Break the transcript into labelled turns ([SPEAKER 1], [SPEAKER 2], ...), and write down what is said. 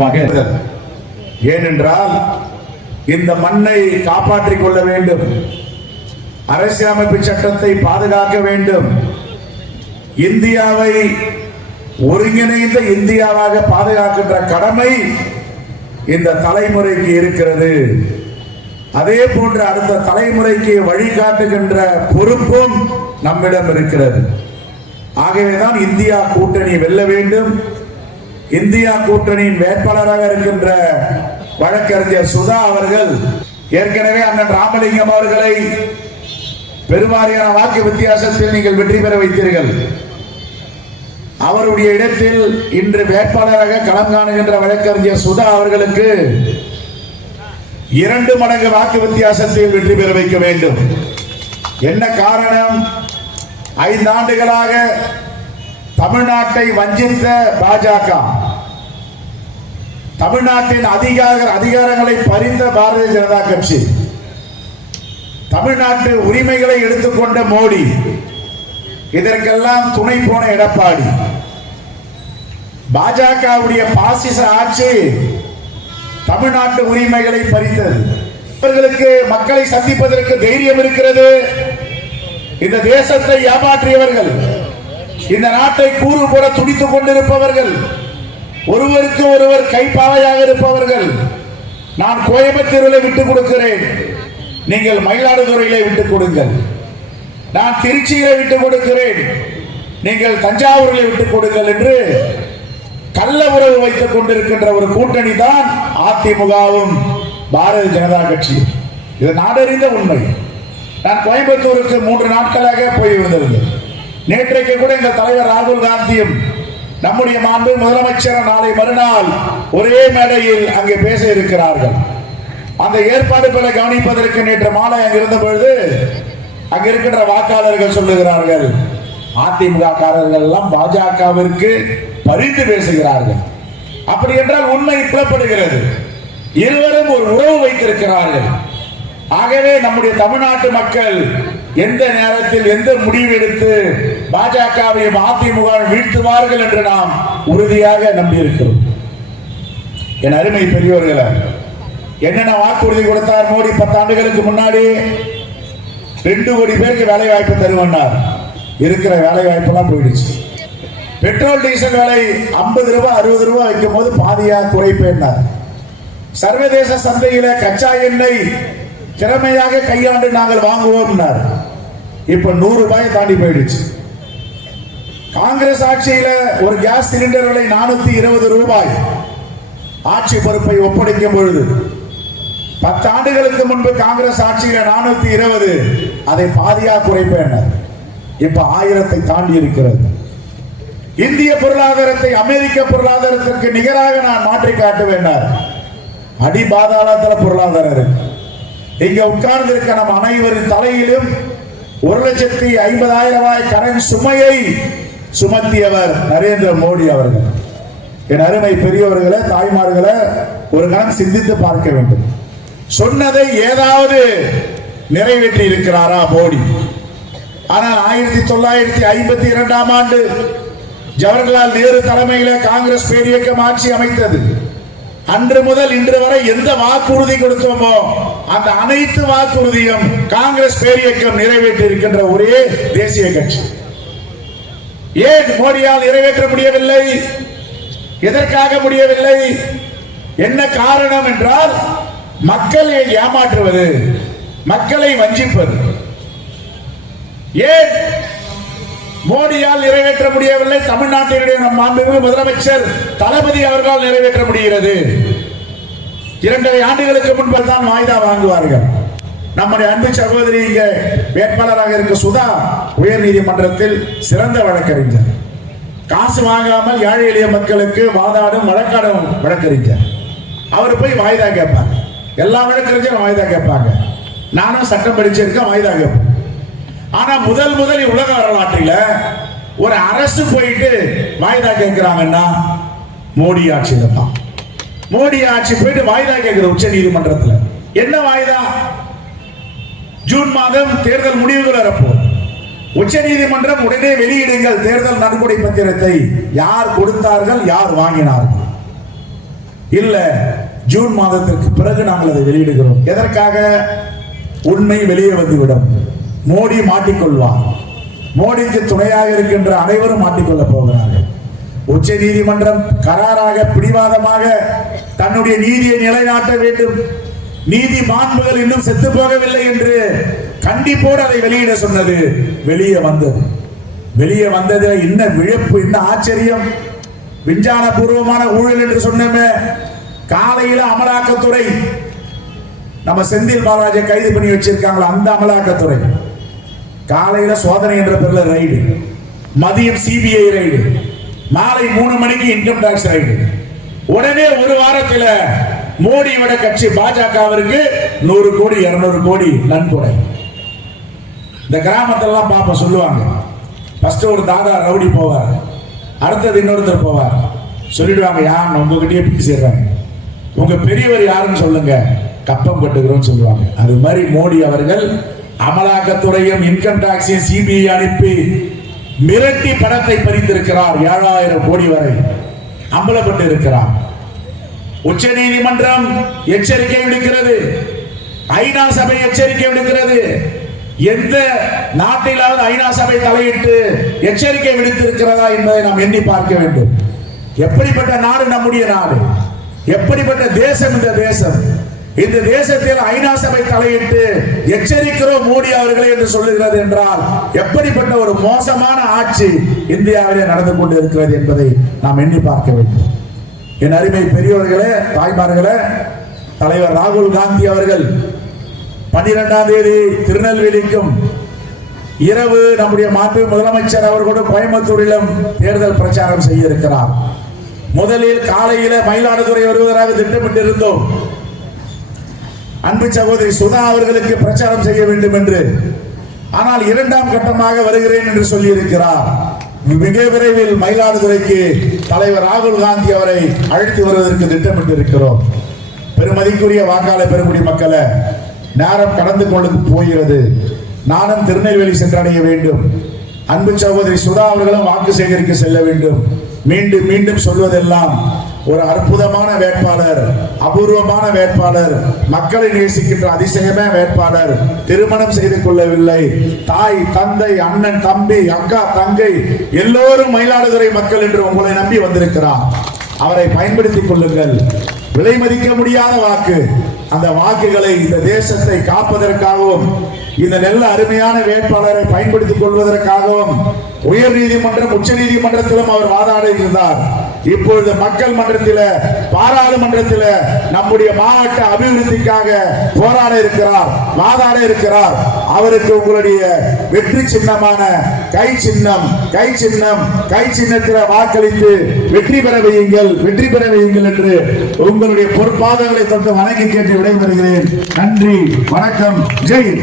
[SPEAKER 1] சார்பாக
[SPEAKER 2] ஏனென்றால் இந்த மண்ணை காப்பாற்றிக் கொள்ள வேண்டும். அரசியலமைப்பு சட்டத்தை பாதுகாக்க வேண்டும். இந்தியாவை ஒருங்கிணைந்த இந்தியாவாக பாதுகாக்கின்ற கடமை இந்த தலைமுறைக்கு இருக்கிறது. அதே போன்று அடுத்த தலைமுறைக்கு வழிகாட்டுகின்ற பொறுப்பும் நம்மிடம் இருக்கிறது. ஆகவேதான் இந்தியா கூட்டணி வெல்ல வேண்டும். இந்தியா கூட்டணியின் வேட்பாளராக இருக்கின்ற வழக்கறிஞர் சுதா அவர்கள் ஏற்கனவே அண்ணன் ராமலிங்கம் அவர்களை பெருவாரியான வாக்கு வித்தியாசத்தில் நீங்கள் வெற்றி பெற வைத்தீர்கள். அவருடைய இடத்தில் இன்று வேட்பாளராக களம் காணுகின்ற வழக்கறிஞர் சுதா அவர்களுக்கு இரண்டு மடங்கு வாக்கு வித்தியாசத்தில் வெற்றி பெற வைக்க வேண்டும். என்ன காரணம்? ஐந்து ஆண்டுகளாக தமிழ்நாட்டை வஞ்சித்த பாஜக. தமிழ்நாட்டின் அதிகார அதிகாரங்களை பறித்த பாரதிய ஜனதா கட்சி. தமிழ்நாட்டு உரிமைகளை எடுத்துக்கொண்ட மோடி. இதற்கெல்லாம் துணை போன எடப்பாடி. பாஜகவுடைய பாசிச ஆட்சி தமிழ்நாட்டு உரிமைகளை பறித்தது. இவர்களுக்கு மக்களை சந்திப்பதற்கு தைரியம் இருக்கிறது. இந்த தேசத்தை ஏமாற்றியவர்கள் இந்த நாட்டை கூறு போல துடித்துக் கொண்டிருப்பவர்கள் ஒருவருக்கு ஒருவர் கைப்பாவையாக இருப்பவர்கள் நான் கோயம்புத்தூரில் விட்டுக் கொடுக்கிறேன். நீங்கள் மயிலாடுதுறையிலே விட்டுக் கொடுங்கள். நான் திருச்சியிலே விட்டுக் கொடுக்கிறேன். நீங்கள் தஞ்சாவூரில் விட்டுக் கொடுங்கள் என்று கள்ள உறவு வைத்துக் கொண்டிருக்கின்ற ஒரு கூட்டணி தான் அதிமுகவும் பாரதிய ஜனதா கட்சி. இது நாடறிந்த உண்மை. நான் கோயம்புத்தூருக்கு மூன்று நாட்களாக போய் வந்திருந்தேன் நேற்றைக்கு கூட எங்கள் தலைவர் ராகுல் காந்தியும் நம்முடைய மாண்பு முதலமைச்சர் நாளை மறுநாள் ஒரே மேடையில் அங்கே பேச இருக்கிறார்கள். அந்த ஏற்பாடுகளை கவனிப்பதற்கு நேற்று மாலை அங்கிருந்த பொழுது அங்க இருக்கின்ற வாக்காளர்கள் சொல்லுகிறார்கள் அதிமுக காரர்கள் எல்லாம் பாஜகவிற்கு பறித்து பேசுகிறார்கள். அப்படி என்றால் உண்மை புலப்படுகிறது. இருவரும் ஒரு உறவு வைத்திருக்கிறார்கள். ஆகவே நம்முடைய தமிழ்நாட்டு மக்கள் எந்த நேரத்தில் எந்த முடிவு எடுத்து பாஜகவையும் அதிமுக வீழ்த்துவார்கள் என்று நாம் உறுதியாக நம்பியிருக்கிறோம். என் அருமை பெரியோர்களே என்னென்ன வாக்குறுதி கொடுத்தார் மோடி பத்தாண்டுகளுக்கு முன்னாடி? ரெண்டு கோடி பேருக்கு வேலை வாய்ப்பு தருவன்னார். இருக்கிற வேலை வாய்ப்பெல்லாம் போயிடுச்சு. பெட்ரோல் டீசல் விலை ஐம்பது ரூபாய் அறுபது ரூபாய் வைக்கும் போது பாதியா குறைப்பேன்னார். சர்வதேச சந்தையில கச்சா எண்ணெய் திறமையாக கையாண்டு நாங்கள் வாங்குவோம்னார். இப்ப நூறு ரூபாயை தாண்டி போயிடுச்சு. காங்கிரஸ் ஆட்சியில ஒரு கேஸ் சிலிண்டர் விலை நானூத்தி இருபது ரூபாய். ஆட்சி பொறுப்பை ஒப்படைக்கும் பொழுது பத்து ஆண்டுகளுக்கு முன்பு காங்கிரஸ் ஆட்சியில நானூத்தி இருபது. அதை பாதியா குறைப்பேன் இப்ப ஆயிரத்தை தாண்டி இருக்கிறது. இந்திய பொருளாதாரத்தை அமெரிக்க பொருளாதாரத்திற்கு நிகராக நான் மாற்றி காட்டுவேன் அடி பாதாளத்துல பொருளாதாரம் இருக்கு. இங்க உட்கார்ந்து இருக்க நம் அனைவரின் தலையிலும் ஒரு லட்சத்தி ஐம்பதாயிரம் ரூபாய் கடன் சுமையை சுமத்தியவர் நரேந்திர மோடி அவர்கள். என் அருமை பெரியவர்களை தாய்மார்களை ஒரு கணம் சிந்தித்து பார்க்க வேண்டும். சொன்னதை ஏதாவது நிறைவேற்றி இருக்கிறாரா மோடி? ஆனால் ஆயிரத்தி தொள்ளாயிரத்தி ஐம்பத்தி இரண்டாம் ஆண்டு ஜவஹர்லால் நேரு தலைமையில காங்கிரஸ் பேரியக்கம் ஆட்சி அமைத்தது. அன்று முதல் இன்று வரை எந்த வாக்குறுதி கொடுத்தோமோ அந்த அனைத்து வாக்குறுதியும் காங்கிரஸ் பேரியக்கம் நிறைவேற்றி இருக்கின்ற ஒரே தேசிய கட்சி. ஏன் மோடியால் நிறைவேற்ற முடியவில்லை? எதற்காக முடியவில்லை? என்ன காரணம் என்றால் மக்களை ஏமாற்றுவது மக்களை வஞ்சிப்பது. ஏன் மோடியால் நிறைவேற்ற முடியவில்லை. தமிழ்நாட்டினுடைய நம் மாண்புமிகு முதலமைச்சர் தளபதி அவர்களால் நிறைவேற்ற முடிகிறது. இரண்டரை ஆண்டுகளுக்கு முன்பு தான் வாய்தா வாங்குவார்கள். நம்முடைய அன்பு சகோதரி இங்க வேட்பாளராக இருக்க சுதா உயர் நீதிமன்றத்தில் சிறந்த வழக்கறிஞர். காசு வாங்காமல் ஏழை எளிய மக்களுக்கு வாதாடும் வழக்காடும் வழக்கறிஞர். அவர் போய் வாய்தா கேட்பாங்க. எல்லா வழக்கறிஞரும் வாய்தா கேட்பாங்க. நானும் சட்டம் படிச்சிருக்கேன் வாய்தா கேட்பேன் ஆனா முதல் முதல் உலக வரலாற்றில் ஒரு அரசு போயிட்டு வாய்தா கேட்கிறாங்கன்னா மோடி ஆட்சியில தான் மோடி ஆட்சி போயிட்டு வாய்தா கேட்கிற உச்ச நீதிமன்றத்தில். என்ன வாய்தா? ஜூன் மாதம் தேர்தல் முடிவுகள் வரப்போகுது. உச்ச நீதிமன்றம் உடனே வெளியிடுங்கள் தேர்தல் நன்கொடை பத்திரத்தை. யார் கொடுத்தார்கள் யார் வாங்கினார்கள்? இல்ல ஜூன் மாதத்திற்கு பிறகு நாங்கள் அதை வெளியிடுகிறோம். எதற்காக? உண்மை வெளியே வந்துவிடும். மோடி மாட்டிக்கொள்வார். மோடிக்கு துணையாக இருக்கின்ற அனைவரும் மாட்டிக்கொள்ளப் போகிறார்கள். உச்ச நீதிமன்றம் கராராக பிடிவாதமாக தன்னுடைய நீதியை நிலைநாட்ட வேண்டும். நீதி மாண்புகள் இன்னும் செத்து போகவில்லை என்று கண்டிப்போடு அதை வெளியிட சொன்னது வெளியே வந்தது. வெளியே வந்தது என்ன விழப்பு என்ன ஆச்சரியம். விஞ்ஞான பூர்வமான ஊழல் என்று சொன்னமே காலையில அமலாக்கத்துறை. நம்ம செந்தில் பாலாஜை கைது பண்ணி வச்சிருக்காங்களா அந்த அமலாக்கத்துறை. காலையில சோதனை என்ற பேர்ல ரைடு மதியம் சிபிஐ ரைடு மாலை மூணு மணிக்கு இன்கம் டாக்ஸ் ரைடு உடனே ஒரு வாரத்துல மோடியோட கட்சி பாஜகவிற்கு நூறு கோடி இருநூறு கோடி நன்கொடை. இந்த கிராமத்திலலாம் பாப்ப சொல்லுவாங்க. ஃபர்ஸ்ட் ஒரு தாதா ரவுடி போவார். அடுத்தது இன்னொருத்தர் போவார். சொல்லிடுவாங்க யார் உங்ககிட்டயே பேசிடுறாங்க உங்க பெரியவர் யாருன்னு சொல்லுங்க. கப்பம் கட்டுகிறோம்னு சொல்லுவாங்க. அது மாதிரி மோடி அவர்கள் அமலாக்கத்துறையும் இன்கம் டாக்ஸையும் சிபிஐ அனுப்பி மிரட்டி பணத்தை பறித்திருக்கிறார் ஏழாயிரம் கோடி வரை. அம்பலப்பட்டு இருக்கிறார் உச்ச நீதிமன்றம் எச்சரிக்கை விடுக்கிறது. ஐநா சபை எச்சரிக்கை விடுக்கிறது. எந்த நாட்டிலாவது ஐநா சபை தலையிட்டு எச்சரிக்கை விடுத்திருக்கிறதா என்பதை நாம் எண்ணி பார்க்க வேண்டும். எப்படிப்பட்ட நாடு நம்முடைய நாடு? எப்படிப்பட்ட தேசம் இந்த தேசம்? இந்த தேசத்தில் ஐநா சபை தலையிட்டு எச்சரிக்கிறோம் மோடி அவர்களே என்று சொல்லுகிறது என்றால் எப்படிப்பட்ட ஒரு மோசமான ஆட்சி இந்தியாவிலே நடந்து கொண்டு இருக்கிறது என்பதை நாம் எண்ணி பார்க்க வேண்டும். என் அருமை பெரியவர்களே தாய்மார்களே தலைவர் ராகுல் காந்தி அவர்கள் பன்னிரெண்டாம் தேதி திருநெல்வேலிக்கும் இரவு நம்முடைய மாற்று முதலமைச்சர் அவர்களோடு கோயம்புத்தூரிலும் தேர்தல் பிரச்சாரம் செய்ய இருக்கிறார் முதலில் காலையில மயிலாடுதுறை வருவதாக திட்டமிட்டிருந்தோம். அன்பு சகோதரி சுதா அவர்களுக்கு பிரச்சாரம் செய்ய வேண்டும் என்று. ஆனால் இரண்டாம் கட்டமாக வருகிறேன் என்று சொல்லியிருக்கிறார். மிக விரைவில் மயிலாடுதுறைக்கு தலைவர் ராகுல் காந்தி அவரை அழைத்து வருவதற்கு திட்டமிட்டு இருக்கிறோம் பெருமதிக்குரிய வாக்காளர் பெருமுடி மக்களை நேரம் கடந்து கொண்டு போகிறது. நானும் திருநெல்வேலி சென்றடைய வேண்டும். அன்பு சகோதரி சுதா அவர்களும் வாக்கு சேகரிக்க செல்ல வேண்டும். மீண்டும் மீண்டும் சொல்வதெல்லாம் ஒரு அற்புதமான வேட்பாளர் அபூர்வமான வேட்பாளர் மக்களை நேசிக்கின்ற அதிசயமே வேட்பாளர் திருமணம் செய்து கொள்ளவில்லை. தாய் தந்தை அண்ணன் தம்பி அக்கா தங்கை எல்லோரும் மயிலாடுதுறை மக்கள் என்று உங்களை நம்பி வந்திருக்கிறார். அவரை பயன்படுத்திக் கொள்ளுங்கள். விலை மதிக்க முடியாத வாக்கு. அந்த வாக்குகளை இந்த தேசத்தை காப்பதற்காகவும் இந்த நல்ல அருமையான வேட்பாளரை பயன்படுத்திக் கொள்வதற்காகவும் உயர் நீதிமன்றம் உச்ச நீதிமன்றத்திலும் அவர் வாதாட இருந்தார். இப்பொழுது மக்கள் மன்றத்தில் பாராளுமன்றத்தில் நம்முடைய மாவட்ட அபிவிருத்திக்காக போராட இருக்கிறார் வாதாட இருக்கிறார். அவருக்கு உங்களுடைய வெற்றி சின்னமான கை சின்னம் கை சின்னம் கை சின்னத்தில் வாக்களித்து வெற்றி பெற வையுங்கள் வெற்றி பெற வையுங்கள் என்று உங்களுடைய பொறுப்பாதங்களை தொட்டு வணங்கி கேட்டு விடைபெறுகிறேன். நன்றி வணக்கம் ஜெய்